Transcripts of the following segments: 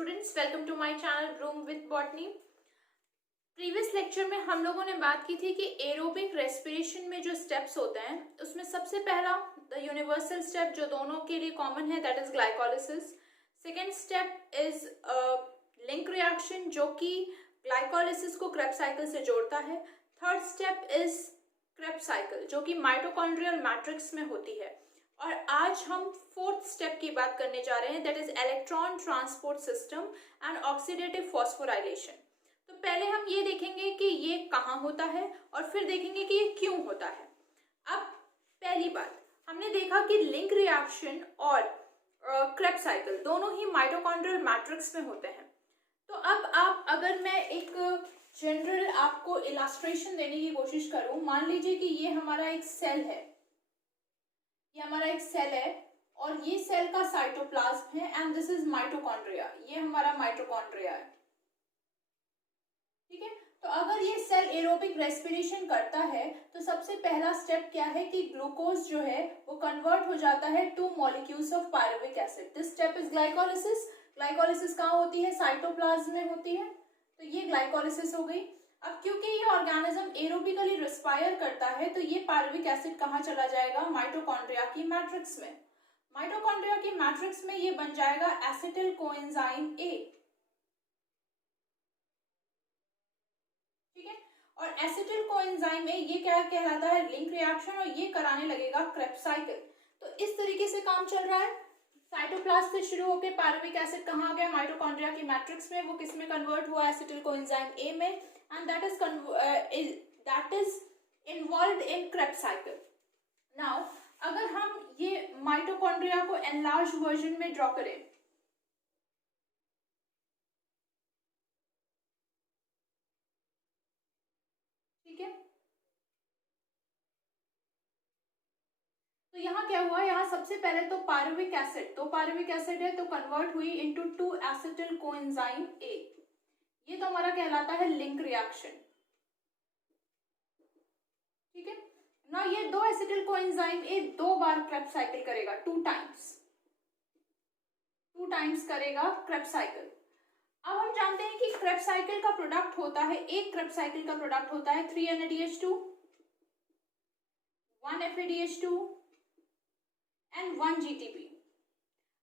Students, welcome to my channel broom with botany. Previous lecture में हम लोगों ने बात की थी कि एरोबिक रेस्पिरेशन में जो स्टेप्स होते हैं उसमें सबसे पहला द यूनिवर्सल स्टेप जो दोनों के लिए कॉमन है, that is glycolysis. Second step is link reaction जो कि ग्लाइकोलिसिस को क्रेब्स साइकिल से जोड़ता है। Third step is Krebs cycle जो कि माइटोकॉन्ड्रियल मैट्रिक्स में होती है। और आज हम फोर्थ स्टेप की बात करने जा रहे हैं, that is electron transport system and oxidative phosphorylation. तो पहले हम ये देखेंगे कि ये कहाँ होता है और फिर देखेंगे कि ये क्यों होता है। अब पहली बात, हमने देखा कि लिंक रिएक्शन और क्रेब्स साइकिल दोनों ही माइटोकॉन्ड्रियल मैट्रिक्स में होते हैं। तो अब आप अगर मैं एक जनरल आपको इलास्ट्रेशन देने की कोशिश करूं, मान लीजिए कि ये हमारा एक सेल है, ये हमारा एक सेल है और ये सेल का साइटोप्लाज्म है एंड दिस इज माइटोकॉन्ड्रिया, ये हमारा माइटोकॉन्ड्रिया है। ठीक है, तो अगर ये सेल एरोबिक रेस्पिरेशन करता है तो सबसे पहला स्टेप क्या है कि ग्लूकोज जो है वो कन्वर्ट हो जाता है two molecules of pyruvic acid. This step is glycolysis. Glycolysis कहाँ होती है? साइटोप्लाज्म में होती है, तो ये ग्लाइकोलिसिस हो गई। अब क्योंकि ये ऑर्गेनिज्म एरोबिकली रेस्पायर करता है तो ये पायरुविक एसिड कहाँ चला जाएगा? माइटोकॉन्ड्रिया की मैट्रिक्स में। माइटोकॉन्ड्रिया की मैट्रिक्स में ये बन जाएगा एसिटिल कोएंजाइम ए। ठीक है, और एसिटिल कोएंजाइम ए ये क्या कहलाता है? लिंक रिएक्शन, और ये कराने लगेगा क्रेब्स साइकिल। तो इस तरीके से काम चल रहा है। साइटोप्लाज्म से शुरू होकर पायरुविक एसिड कहाँ आ गया? माइटोकॉन्ड्रिया की मैट्रिक्स में। वो किस में कन्वर्ट हुआ? एसिटिल कोएंजाइम ए में, and that is involved in Krebs cycle. Now, अगर हम ये माइटोकॉन्ड्रिया को enlarged version में ड्रॉ करें, ठीक है, तो यहाँ क्या हुआ? यहाँ सबसे पहले तो पायरुविक एसिड है तो कन्वर्ट हुई इनटू 2 एसिटिल कोएंजाइम ए। ये तो हमारा कहलाता है लिंक रिएक्शन। ठीक है ना, ये 2 acetyl coenzyme A 2 bar Krebs cycle करेगा, 2 टाइम्स करेगा क्रेब्स साइकिल। अब हम जानते हैं कि क्रेब्स साइकिल का प्रोडक्ट होता है, एक क्रेब्स साइकिल का प्रोडक्ट होता है 3 NADH2, 1 FADH2 एंड 1 GTP।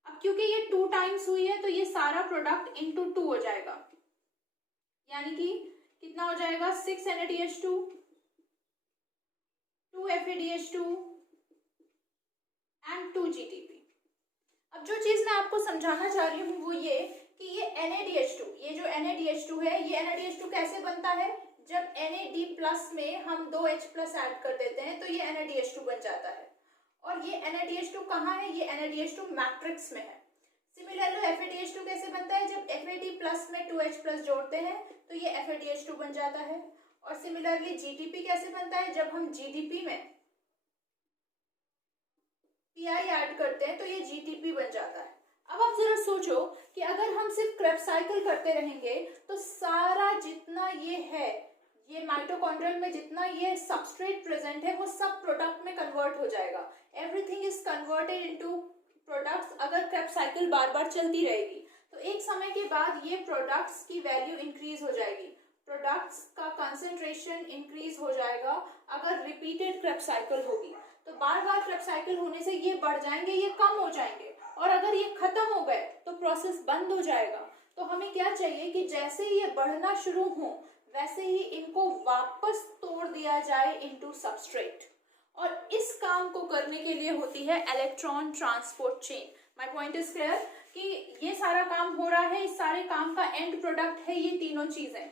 अब क्योंकि ये 2 टाइम्स हुई है तो ये सारा प्रोडक्ट इनटू 2 हो जाएगा, यानी कि कितना हो जाएगा? 6 NADH2, 2 FADH2 एंड 2 GTP। अब जो चीज मैं आपको समझाना चाह रही हूँ वो ये कि ये NADH2, ये जो NADH2 है, ये NADH2 कैसे बनता है? जब NAD+ में हम 2H+ ऐड कर देते हैं तो ये NADH2 बन जाता है। और ये NADH2 कहाँ है? ये NADH2 मैट्रिक्स में है। सिमिलरली FADH2 कैसे बनता है? जब FAD+ में 2H+ जोड़ते हैं तो ये FADH2 बन जाता है। और सिमिलरली GTP कैसे बनता है? जब हम GDP में PI ऐड करते हैं तो ये GTP बन जाता है। अब आप जरा सोचो कि अगर हम सिर्फ क्रेब्स साइकिल करते रहेंगे तो सारा जितना ये है, ये माइटोकॉन्ड्रियल में जितना ये सबस्ट्रेट प्रेजेंट है वो सब प्रोडक्ट में कन्वर्ट हो जाएगा। Everything is converted into products. अगर क्रेब्स साइकिल बार बार चलती रहेगी तो एक समय के बाद ये प्रोडक्ट्स की वैल्यू इंक्रीज हो जाएगी, प्रोडक्ट्स का कंसंट्रेशन इंक्रीज हो जाएगा। अगर रिपीटेड क्रेब्स साइकिल होगी तो बार बार क्रेब्स साइकिल होने से ये बढ़ जाएंगे, ये कम हो जाएंगे, और अगर ये खत्म हो गए तो प्रोसेस बंद हो जाएगा। तो हमें क्या चाहिए कि जैसे ही ये बढ़ना शुरू हो वैसे ही इनको वापस तोड़ दिया जाए इनटू सबस्ट्रेट। और इस काम को करने के लिए होती है electron transport chain. My point is clear कि ये सारा काम हो रहा है, इस सारे काम का एंड प्रोडक्ट है ये तीनों चीजें,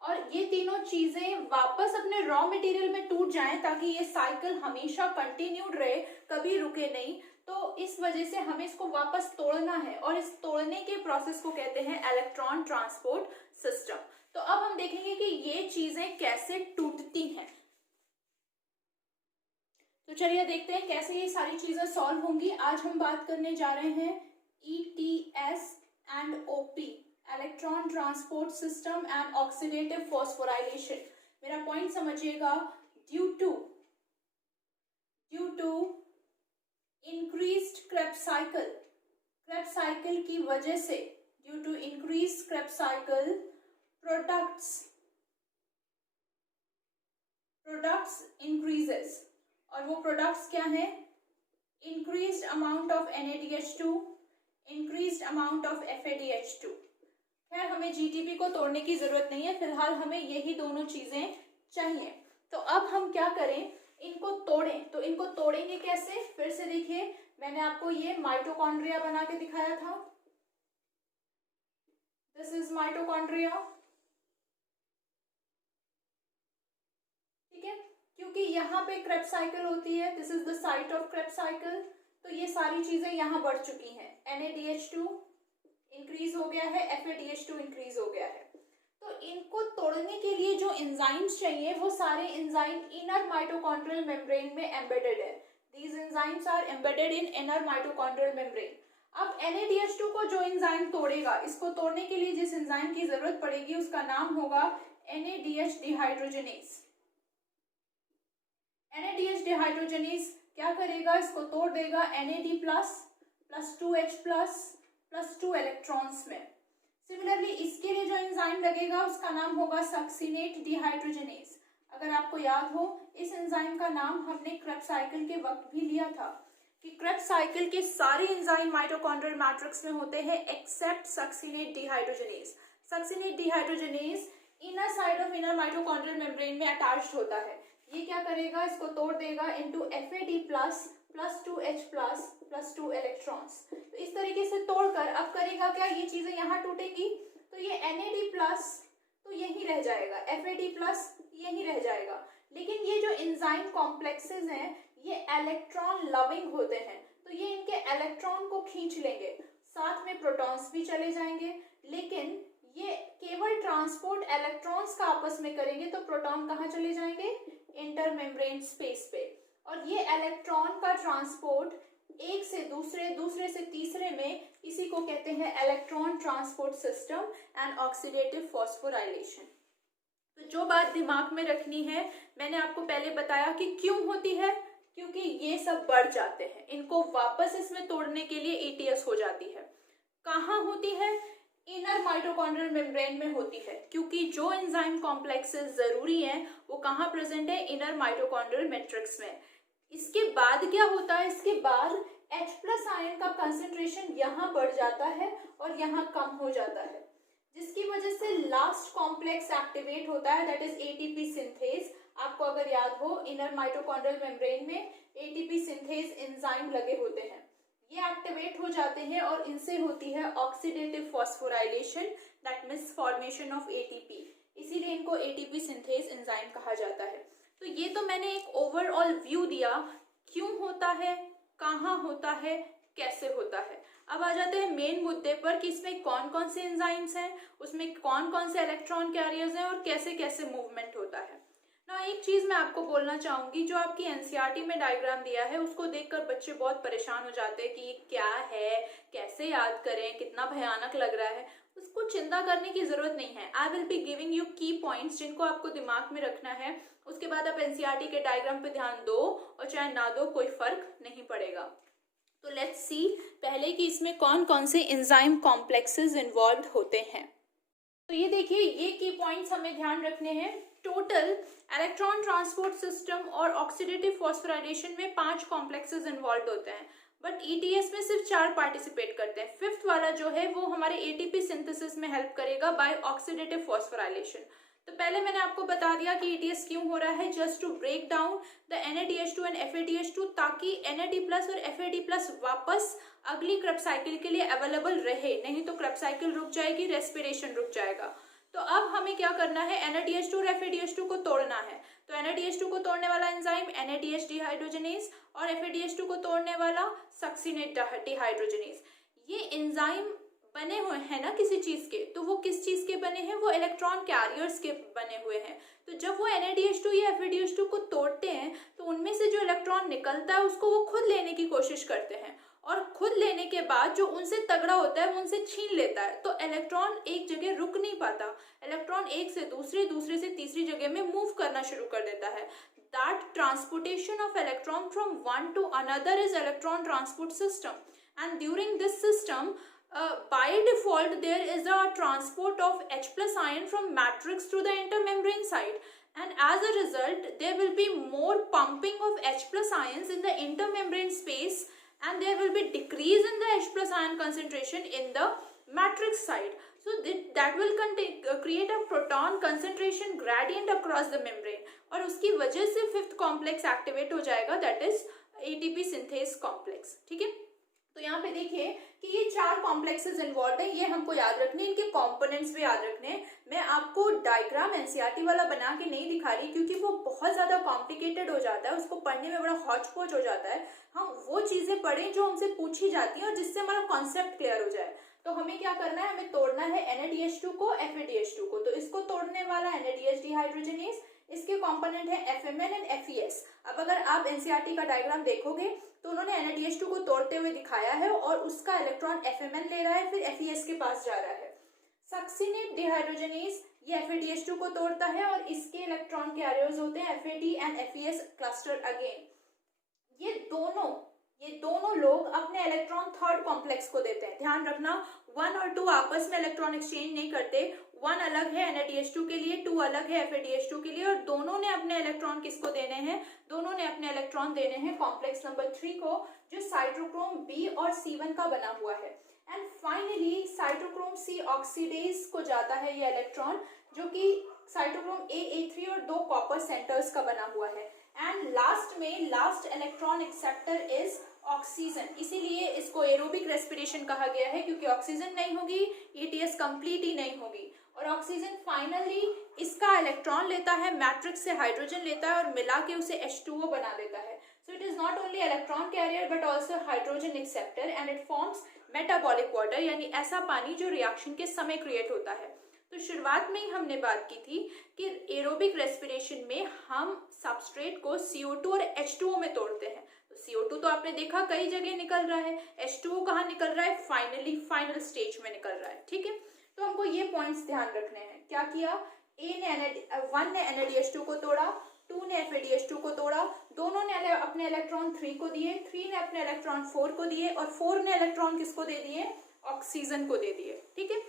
और ये तीनों चीजें वापस अपने रॉ मटेरियल में टूट जाएं ताकि ये साइकिल हमेशा कंटिन्यूड रहे, कभी रुके नहीं। तो इस वजह से हमें इसको वापस तोड़ना है और इस तोड़ने के प्रोसेस को कहते हैं इलेक्ट्रॉन ट्रांसपोर्ट सिस्टम। तो अब हम देखेंगे कि ये चीजें कैसे टूटती हैं। तो चलिए देखते हैं कैसे ये सारी चीजें सॉल्व होंगी। आज हम बात करने जा रहे हैं ETS and OP, electron transport system and oxidative phosphorylation. मेरा पॉइंट समझिएगा, due to increased Krebs cycle की वजह से, due to increase increased Krebs cycle, products increases, और वो products क्या है? Increased amount of NADH2, increased amount of FADH2। खैर हमें GTP को तोड़ने की जरूरत नहीं है, फिलहाल हमें यही दोनों चीजें चाहिए। तो अब हम क्या करें, इनको तोड़ें। तो इनको तोड़ेंगे कैसे? फिर से देखिए, मैंने आपको ये माइटोकॉन्ड्रिया बना के दिखाया था। दिस इज माइटोकॉन्ड्रिया, ठीक है, क्योंकि यहाँ पे क्रेब्स साइकिल होती है। This is the site of Krebs cycle. तो ये सारी चीजें यहाँ बढ़ चुकी हैं। NADH2 इंक्रीज हो गया है, FADH2 इंक्रीज हो गया है। तो इनको तोड़ने के लिए जो एंजाइम्स चाहिए वो सारे एंजाइम इनर माइटोकॉन्ड्रियल मेम्ब्रेन में एम्बेडेड है। These enzymes are embedded in inner mitochondrial membrane। अब NADH2 को जो एंजाइम तोड़ेगा, इसको तोड़ने के लिए जिस एंजाइम की जरूरत पड़ेगी उसका नाम होगा NADH डिहाइड्रोजनेज। NADH डिहाइड्रोजनेज क्या करेगा? इसको तोड़ देगा NAD plus 2H plus 2 electrons में। सिमिलरली इसके लिए जो एंजाइम लगेगा उसका नाम होगा सक्सिनेट डिहाइड्रोजनेज। अगर आपको याद हो, इस एंजाइम का नाम हमने क्रेब्स साइकिल के वक्त भी लिया था कि क्रेब्स साइकिल के सारे एंजाइम माइटोकॉन्ड्रियल मैट्रिक्स में होते हैं except succinate dehydrogenase. Succinate dehydrogenase inner side of inner mitochondrial membrane में अटैच्ड होता है। ये क्या करेगा? इसको तोड़ देगा into FAD plus 2H plus 2 electrons. तो इस तरीके से तोड़कर अब करेगा क्या? ये चीजें यहाँ टूटेंगी तो ये NAD प्लस तो यही रह जाएगा, FAD प्लस यही रह जाएगा। लेकिन ये जो एंजाइम कॉम्प्लेक्सेस हैं ये इलेक्ट्रॉन लविंग होते हैं, तो ये इनके इलेक्ट्रॉन को खींच लेंगे, साथ में प्रोटॉन्स भी चले जाएंगे। लेकिन ये केवल ट्रांसपोर्ट इलेक्ट्रॉन्स का आपस में करेंगे, तो प्रोटॉन कहाँ चले जाएंगे? इंटर मेम्ब्रेन स्पेस पे। और ये इलेक्ट्रॉन का ट्रांसपोर्ट एक से दूसरे, दूसरे से तीसरे में, इसी को कहते हैं electron transport system and oxidative phosphorylation. तो जो बात दिमाग में रखनी है, मैंने आपको पहले बताया कि क्यों होती है, क्योंकि ये सब बढ़ जाते हैं। इनको वापस इसमें तोड़ने के लिए ATS हो जाती है। कहाँ होती है? इनर माइटोकॉन्ड्रियल मेम्ब्रेन में होती है, क्योंकि जो एंजाइम कॉम्प्लेक्सेस जरूरी हैं वो कहाँ प्रेजेंट है? इनर माइटोकॉन्ड्रियल मैट्रिक्स में। इसके बाद क्या होता है? इसके बाद H+ आयन का कंसेंट्रेशन यहाँ बढ़ जाता है और यहाँ कम हो जाता है, जिसकी वजह से लास्ट कॉम्प्लेक्स एक्टिवेट होता है, दैट इज ATP सिंथेज। आपको अगर याद हो, इनर माइटोकॉन्ड्रियल मेम्ब्रेन में ATP सिंथेज एंजाइम लगे होते हैं, ये एक्टिवेट हो जाते हैं और इनसे होती है oxidative phosphorylation, that means formation of ATP। इसीलिए इनको ATP सिंथेज एंजाइम कहा जाता है। तो ये तो मैंने एक ओवरऑल व्यू दिया, क्यों होता है, कहाँ होता है, कैसे होता है। अब आ जाते हैं मेन मुद्दे पर कि इसमें कौन कौन से एंजाइम्स हैं, उसमें कौन कौन से इलेक्ट्रॉन कैरियर्स हैं और कैसे कैसे मूवमेंट होता है ना। एक चीज मैं आपको बोलना चाहूंगी, जो आपकी NCERT में डायग्राम दिया है उसको देखकर बच्चे बहुत परेशान हो जाते हैं कि ये क्या है, कैसे याद करें, कितना भयानक लग रहा है। उसको चिंता करने की जरूरत नहीं है। I will be giving you की पॉइंट्स जिनको आपको दिमाग में रखना है। उसके बाद आप NCERT के डायग्राम पे ध्यान दो और चाहे ना दो, कोई फर्क नहीं पड़ेगा। तो लेट्स सी पहले कि इसमें कौन कौन से एंजाइम कॉम्प्लेक्सेस इन्वॉल्व होते हैं। तो ये देखिए, ये की पॉइंट्स हमें ध्यान रखने हैं। टोटल इलेक्ट्रॉन ट्रांसपोर्ट सिस्टम और ऑक्सीडेटिव फॉस्फोराइलेशन में 5 कॉम्प्लेक्सेस इन्वॉल्व होते हैं, बट ETS में सिर्फ 4 पार्टिसिपेट करते हैं। 5th वाला जो है वो हमारे ATP सिंथेसिस में हेल्प करेगा बाय ऑक्सीडेटिव फॉस्फोराइलेशन। तो पहले मैंने आपको बता दिया कि ETS क्यों हो रहा है, just to break down the NADH2 and FADH2, ताकि NAD प्लस और FAD प्लस वापस अगली क्रेब्स साइकिल के लिए अवेलेबल रहे, नहीं तो क्रेब्स साइकिल रुक जाएगी, रेस्पिरेशन रुक जाएगा। तो अब हमें क्या करना है, NADH2 और FADH2 को तोड़ना है। तो NADH2 को तोड़ने वाला एंजाइम NADH डिहाइड्रोजनेज और FADH2 को तोड़ने वाला सक्सिनेट डिहाइड्रोजनेज। ये एंजाइम बने हुए हैं ना किसी चीज के, तो वो किस चीज के बने हैं? वो इलेक्ट्रॉन कैरियर्स के बने हुए हैं। तो जब वो NADH2 या FADH2 को तोड़ते हैं तो उनमें से जो इलेक्ट्रॉन निकलता है उसको वो खुद लेने की कोशिश करते हैं, और खुद लेने के बाद जो उनसे तगड़ा होता है वो उनसे छीन लेता है। तो इलेक्ट्रॉन एक जगह रुक नहीं पाता, इलेक्ट्रॉन एक से दूसरे, दूसरे से तीसरी जगह में मूव करना शुरू कर देता है। That transportation of electron from one two another is electron transport system, and during this system by default there is a transport of H plus ion from matrix to the intermembrane side, and as a result there will be more pumping of H plus ions in the intermembrane space, and there will be decrease in the H plus ion concentration in the matrix side. So that will create a proton concentration gradient across the membrane, और उसकी वजह से fifth complex activate हो जाएगा, that is ATP synthase complex. ठीक है, तो यहाँ पे देखिए कि ये 4 कॉम्प्लेक्सेस इन्वॉल्व है, ये हमको याद रखने, इनके कंपोनेंट्स भी याद रखने. मैं आपको डायग्राम एनसीईआरटी वाला बना के नहीं दिखा रही क्योंकि वो बहुत ज़्यादा कॉम्प्लिकेटेड हो जाता है, उसको पढ़ने में बड़ा हौच पौच हो जाता है. हम वो चीज़ें पढ़ें जो हमसे पूछी जाती हैं और जिससे हमारा कॉन्सेप्ट क्लियर हो जाए. तो हमें क्या करना है, हमें तोड़ना है NaDH2 को FeDH2 को. तो इसको तोड़ने वाला NaDH डिहाइड्रोजनेज, इसके कंपोनेंट है FMN एंड FeS. अब अगर आप एनसीईआरटी का डायग्राम देखोगे तो उन्होंने NaDH2 को तोड़ते हुए दिखाया है और उसका इलेक्ट्रॉन FMN ले रहा है, फिर FeS के पास जा रहा है. सक्सिनेट डिहाइड्रोजनेज ये FeDH2 को तोड़ता है और इसके इलेक्ट्रॉन कैरियर्स होते हैं FAD and FeS cluster again. ये दोनों लोग अपने इलेक्ट्रॉन थर्ड कॉम्प्लेक्स को देते हैं. ध्यान रखना 1 और 2 आपस में इलेक्ट्रॉन एक्सचेंज नहीं करते. 1 अलग है NaDH2 के लिए, 2 अलग है FADH2 के लिए, और दोनों ने अपने इलेक्ट्रॉन किसको देने हैं, दोनों ने अपने इलेक्ट्रॉन देने हैं कॉम्प्लेक्स नंबर 3 को, जो साइटोक्रोम B और C1 का बना हुआ है. And finally cytochrome C oxidase को जाता है ये इलेक्ट्रॉन, जो कि साइटोक्रोम A3 और 2 कॉपर सेंटर्स का बना हुआ है. And last electron acceptor is oxygen, इसीलिए इसको एरोबिक रेस्पिरेशन कहा गया है, क्योंकि ऑक्सीजन नहीं होगी ETS कंप्लीट ही नहीं होगी. और ऑक्सीजन फाइनली इसका इलेक्ट्रॉन लेता है, मैट्रिक्स से हाइड्रोजन लेता है और मिला के उसे H2O बना देता है. So it is not only electron carrier but also hydrogen acceptor, and it forms metabolic water, यानी ऐसा पानी जो रिएक्शन के समय क्रिएट होता है. तो शुरुआत में ही हमने बात की थी कि एरोबिक रेस्पिरेशन में हम सबस्ट्रेट को CO2 और H2O में तोड़ते हैं. तो CO2 तो आपने देखा कई जगह निकल रहा है, H2O कहाँ निकल रहा है, फाइनल स्टेज में निकल रहा है. ठीक है, तो हमको ये पॉइंट्स ध्यान रखने हैं. क्या किया, 1 ने NaDH2 को तोड़ा, 2 ने FADH2 को तोड़ा, दोनों ने अपने इलेक्ट्रॉन 3 को दिए, 3 ने अपने इलेक्ट्रॉन 4 को दिए, और 4 ने इलेक्ट्रॉन किसको दे दिए, ऑक्सीजन को दे दिए. ठीक है,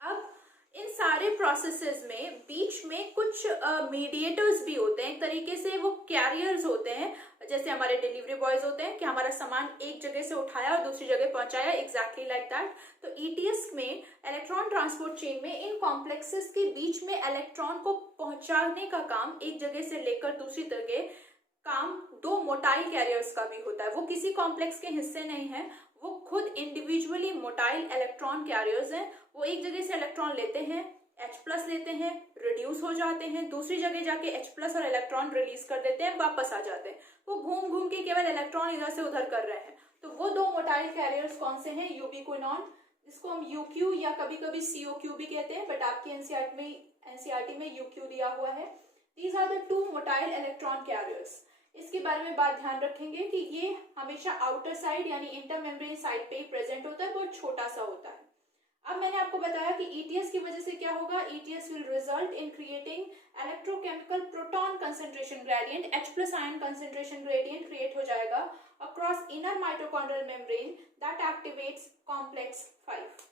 अब इन सारे प्रोसेसेस में बीच में कुछ मीडिएटर्स भी होते हैं, एक तरीके से वो कैरियर्स होते हैं, जैसे हमारे डिलीवरी बॉयज होते हैं कि हमारा सामान एक जगह से उठाया और दूसरी जगह पहुंचाया, एग्जैक्टली लाइक दैट. तो ETS में इलेक्ट्रॉन ट्रांसपोर्ट चेन में इन कॉम्प्लेक्सेस के बीच में इलेक्ट्रॉन को पहुंचाने का काम, एक जगह से लेकर दूसरी जगह काम 2 मोटाइल कैरियर्स का भी होता है. वो किसी कॉम्प्लेक्स के हिस्से नहीं है, वो खुद इंडिविजुअली मोटाइल इलेक्ट्रॉन कैरियर्स हैं. वो एक जगह से इलेक्ट्रॉन लेते हैं, H+ लेते हैं, रिड्यूस हो जाते हैं, दूसरी जगह जाके H+ और इलेक्ट्रॉन रिलीज कर देते हैं, वापस आ जाते हैं. वो घूम घूम के केवल इलेक्ट्रॉन इधर से उधर कर रहे हैं. तो वो 2 मोटाइल कैरियर्स कौन से हैं, यूबिक्विनॉन, जिसको हम UQ या कभी कभी COQ भी कहते हैं, बट आपके एनसीईआरटी में UQ दिया हुआ है. These are the 2 motile electron carriers. इसके बारे में बात ध्यान रखेंगे कि ये हमेशा आउटर साइड यानी इंटरमेम्ब्रेन साइड पे ही प्रेजेंट होता है, बहुत छोटा सा होता है. अब मैंने आपको बताया कि ETS की वजह से क्या होगा, ETS will result in creating electrochemical proton concentration gradient, H+ ion concentration gradient create हो जाएगा across inner mitochondrial membrane that activates complex 5.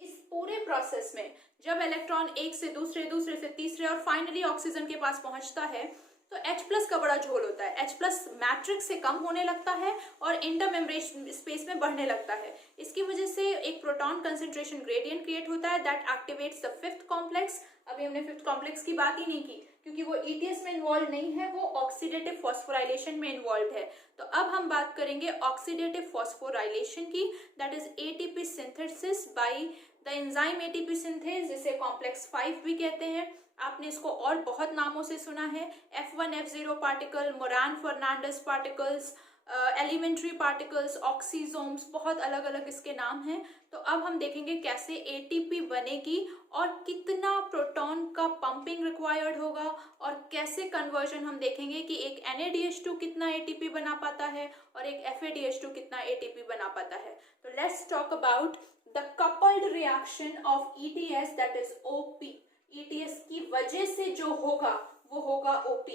इस पूरे प्रोसेस में जब इलेक्ट्रॉन एक से दूसरे से तीसरे और फाइनली ऑक्सीजन के पास पहुंचता है तो H+ का बड़ा झोल होता है. H+ मैट्रिक्स से कम होने लगता है और इंटरमेम्ब्रेन स्पेस में बढ़ने लगता है. इसकी वजह से एक प्रोटॉन कंसंट्रेशन ग्रेडियंट क्रिएट होता है that activates the 5th complex. अभी हमने 5th कॉम्प्लेक्स की बात ही नहीं की क्योंकि वो ETS में इन्वॉल्व नहीं है, वो ऑक्सीडेटिव फॉस्फोराइलेशन में इन्वॉल्व है. तो अब हम बात करेंगे ऑक्सीडेटिव फॉस्फोराइलेशन की, that is ATP synthesis by the enzyme ATP synthase, जिसे कॉम्प्लेक्स 5 भी कहते हैं. आपने इसको और बहुत नामों से सुना है, F1 F0 particle, Moran Fernandez particles, elementary particles, oxysomes, बहुत अलग अलग इसके नाम हैं. तो अब हम देखेंगे कैसे ATP बनेगी और कितना प्रोटॉन का पंपिंग रिक्वायर्ड होगा, और कैसे कन्वर्जन हम देखेंगे कि एक NaDH2 कितना ATP बना पाता है और एक FADH2 कितना ATP बना पाता है. तो let's talk about the coupled reaction of ETS that is OP. ETS की वजह से जो होगा वो होगा OP.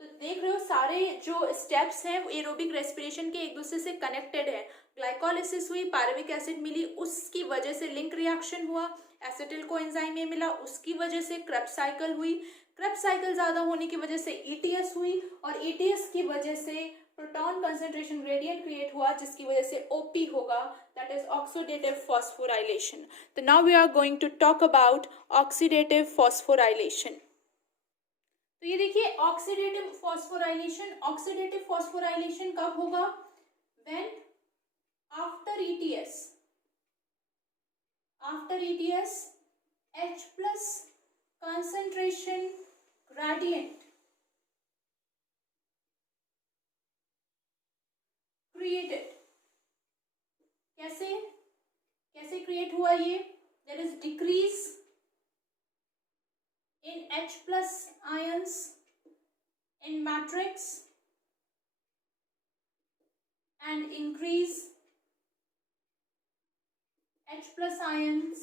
तो देख रहे हो सारे जो स्टेप्स हैं एरोबिक रेस्पिरेशन के एक दूसरे से कनेक्टेड है. ग्लाइकोलिसिस हुई, पायरुविक एसिड मिली, उसकी वजह से लिंक रिएक्शन हुआ, एसिटिल कोएंजाइम में मिला, उसकी वजह से क्रेब्स साइकिल हुई, क्रेब्स साइकिल ज़्यादा होने की वजह से ईटीएस हुई, और ईटीएस की वजह से प्रोटॉन कंसंट्रेशन ग्रेडियंट क्रिएट हुआ, जिसकी वजह से ओपी होगा, दैट इज ऑक्सीडेटिव फॉस्फोराइलेशन. तो now we are going to talk about oxidative phosphorylation. तो ये देखिए ऑक्सीडेटिव फॉस्फोराइलेशन कब होगा? When after ETS H plus concentration gradient created. कैसे क्रिएट हुआ ये? There is decrease in H plus ions in matrix and increase H plus ions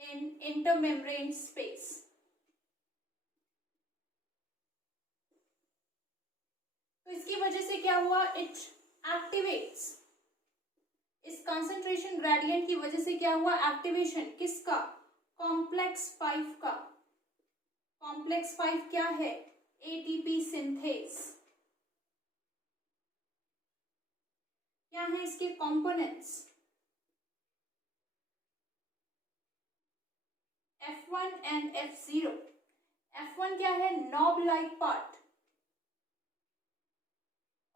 in intermembrane space. तो इसकी वजह से क्या हुआ? It activates. इस कंसंट्रेशन ग्रेडियंट की वजह से क्या हुआ? एक्टिवेशन किसका? कॉम्प्लेक्स 5 का. कॉम्प्लेक्स 5 क्या है? ATP synthase. क्या है इसके components? F1 and F0. F1 क्या है? नॉब लाइक पार्ट,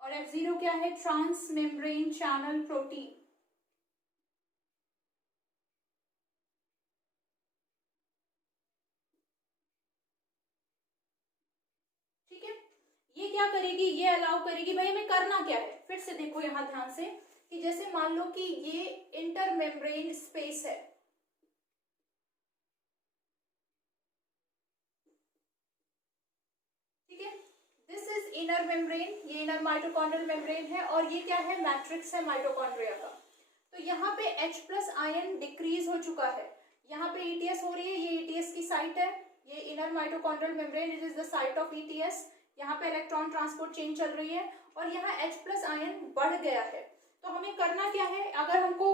और F0 क्या है? Transmembrane channel protein. ठीक है, ये क्या करेगी? ये अलाउ करेगी. भाई हमें करना क्या है? फिर से देखो यहां ध्यान से कि जैसे मान लो कि ये इंटरमेम्ब्रेन स्पेस है, ठीक है, दिस इज इनर मेम्ब्रेन, ये इनर माइटोकॉन्ड्रियल मेम्ब्रेन है, और ये क्या है? मैट्रिक्स है माइटोकॉन्ड्रिया का. तो यहाँ पे H प्लस आयन डिक्रीज हो चुका है, यहाँ पे ETS हो रही है, ये ETS की साइट है, ये inner mitochondrial membrane, it is the site of ETS. यहाँ पे इलेक्ट्रॉन ट्रांसपोर्ट चेन चल रही है, और यहाँ H प्लस आयन बढ़ गया है. तो हमें करना क्या है? अगर हमको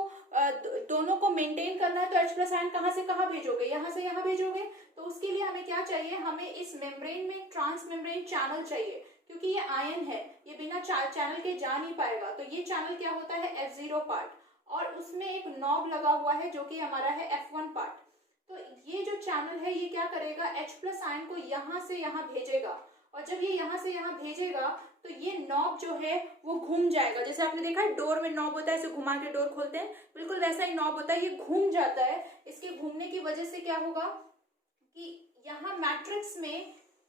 दोनों को मेंटेन करना है तो H प्लस आयन कहाँ से कहाँ भेजोगे? यहाँ से यहाँ भेजोगे. तो उसके लिए हमें क्या चाहिए? हमें इस मेम्ब्रेन में ट्रांस मेम्ब्रेन चैनल चाहिए, क्योंकि ये आयन है, ये बिना चैनल के जा नहीं पाएगा. तो ये चैनल क्या होता है? F0 पार्ट, और उसमें एक नॉब लगा हुआ है जो कि हमारा है F1 पार्ट. तो ये जो चैनल है ये क्या करेगा? H प्लस आयन को यहाँ से यहाँ भेजेगा, और जब ये यहाँ से यहाँ भेजेगा तो ये नॉब जो है वो घूम जाएगा. जैसे आपने देखा है डोर में नॉब होता है, ऐसे घुमा के डोर खोलते हैं, बिल्कुल वैसा ही नॉब होता है, ये घूम जाता है. इसके घूमने की वजह से क्या होगा कि यहाँ मैट्रिक्स में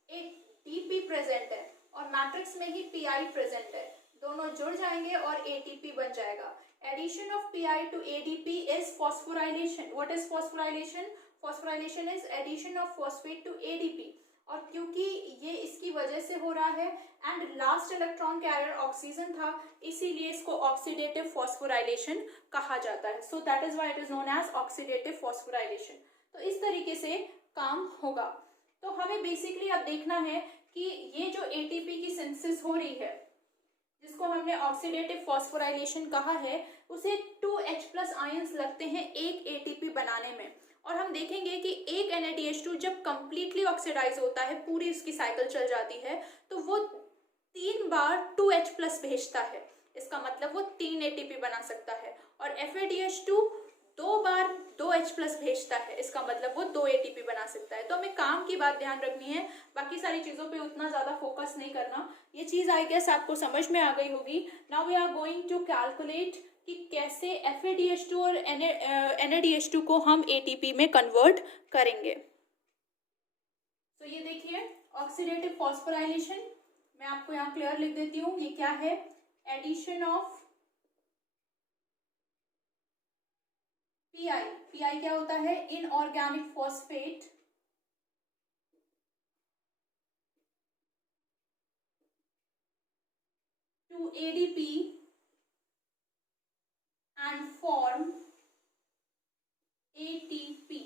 एक डीपी प्रेजेंट है और मैट्रिक्स में ही पीआई प्रेजेंट है, दोनों जुड़ जाएंगे और एटीपी बन जाएगा. Addition of PI to ADP is phosphorylation. What is phosphorylation? Phosphorylation is addition of phosphate to ADP. और क्योंकि ये इसकी वजह से हो रहा है and last electron carrier oxygen था, इसीलिए इसको ऑक्सीडेटिव फॉस्फोराइलेशन कहा जाता है. So that is why it is known as oxidative phosphorylation. तो इस तरीके से काम होगा. तो हमें बेसिकली अब देखना है कि ये जो एटीपी की सिंथेसिस हो रही है, जिसको हमने ऑक्सीडेटिव फॉस्फोराइलेशन कहा है, उसे 2H प्लस आयंस लगते हैं एक एटीपी बनाने में. और हम देखेंगे कि एक NADH2 जब कंप्लीटली ऑक्सीडाइज होता है, पूरी उसकी साइकिल चल जाती है, तो वो 3 बार 2H प्लस भेजता है. इसका मतलब वो 3 ATP बना सकता है. और FADH2 2 बार 2H प्लस भेजता है, इसका मतलब वो 2 ATP बना सकता है. तो हमें काम की बात ध्यान रखनी है, बाकी सारी चीज़ों पे उतना ज़्यादा फोकस नहीं करना. ये चीज़ आई गेस आपको समझ में आ गई होगी. Now we are going to calculate कि कैसे FADH2 और NADH2 को हम ATP में कन्वर्ट करेंगे. तो ये देखिए ऑक्सीडेटिव फॉस्फोराइलेशन, मैं आपको यहाँ क्लियर लिख देती हूँ. ये क्या है? Addition of PI. PI क्या होता है? Inorganic phosphate to ADP and form ATP.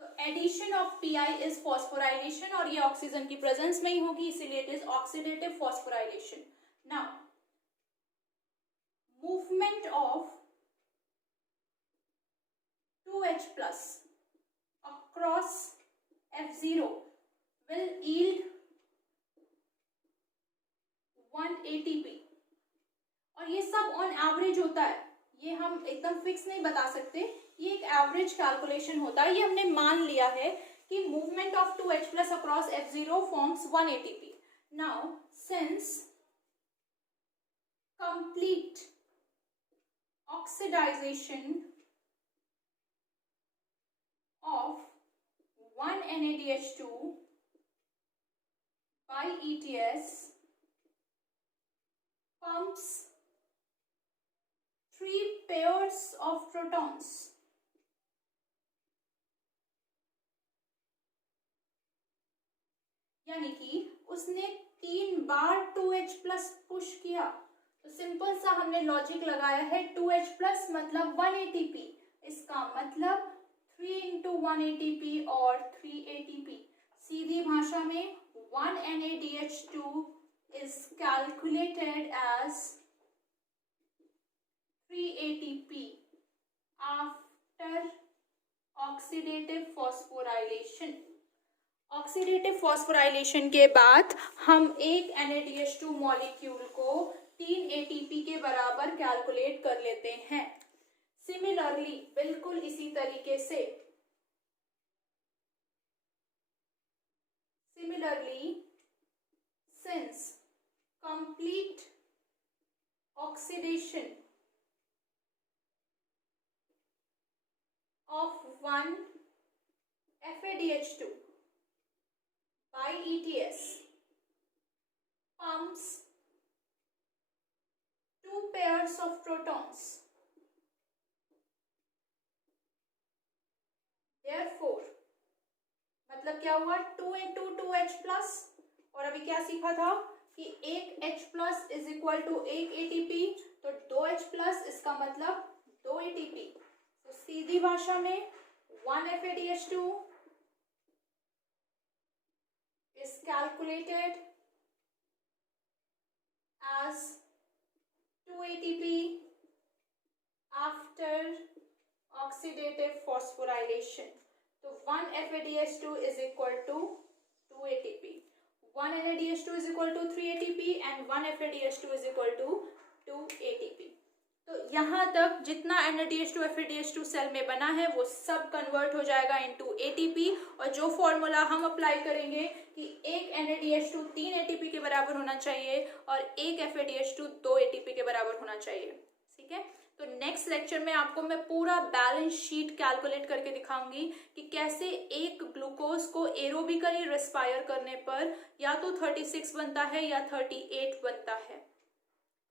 तो addition of PI is phosphorylation, और ये ऑक्सीजन की प्रेजेंस में ही होगी, इसीलिए it is oxidative phosphorylation. Now movement of 2H plus across F0 will yield 1 ATP। और ये सब ऑन एवरेज होता है, ये हम एकदम फिक्स नहीं बता सकते, ये एक एवरेज कैलकुलेशन होता है। ये हमने मान लिया है कि movement of 2H plus across F0 forms 1 ATP। Now since complete oxidization of 1 NADH2 by ETS pumps 3 pairs of protons यानी कि उसने 3 बार 2H plus पुश किया। तो सिंपल सा हमने लॉजिक लगाया है, 2H plus मतलब 1 ATP, इसका मतलब 3 into 1 ATP और 3 ATP। सीधी भाषा में 1 NADH2 is calculated as 3 ATP after oxidative phosphorylation। Oxidative phosphorylation के बाद हम एक NADH2 मॉलिक्यूल को 3 ATP के बराबर कैलकुलेट कर लेते हैं। सिमिलरली बिल्कुल इसी तरीके से, similarly since complete oxidation of 1 FADH2 by ETS pumps 2 pairs of protons। Therefore मतलब क्या हुआ, 2 into 2H plus, और अभी क्या सीखा था कि एक H plus is equal to एक ATP, तो 2H plus इसका मतलब 2 ATP। तो सीधी भाषा में 1 FADH2 is calculated as 2 ATP after oxidative phosphorylation। तो 1 FADH2 is equal to 2 ATP, 1 NADH2 is equal to 3 ATP and 1 FADH2 is equal to 2 ATP। तो यहाँ तक जितना NADH2 FADH2 सेल में बना है वो सब कन्वर्ट हो जाएगा इनटू ATP। और जो फॉर्मूला हम अप्लाई करेंगे कि एक NADH2 3 ATP के बराबर होना चाहिए और एक FADH2 2 ATP के बराबर होना चाहिए। ठीक है, तो नेक्स्ट लेक्चर में आपको मैं पूरा बैलेंस शीट कैलकुलेट करके दिखाऊंगी कि कैसे एक ग्लूकोज को एरोबिकली रेस्पायर करने पर या तो 36 बनता है या 38 बनता है।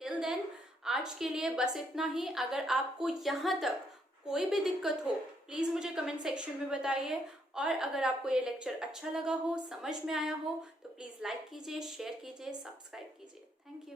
टिल देन आज के लिए बस इतना ही। अगर आपको यहाँ तक कोई भी दिक्कत हो प्लीज़ मुझे कमेंट सेक्शन में बताइए, और अगर आपको ये लेक्चर अच्छा लगा हो, समझ में आया हो, तो प्लीज़ लाइक कीजिए, शेयर कीजिए, सब्सक्राइब कीजिए। Thank you.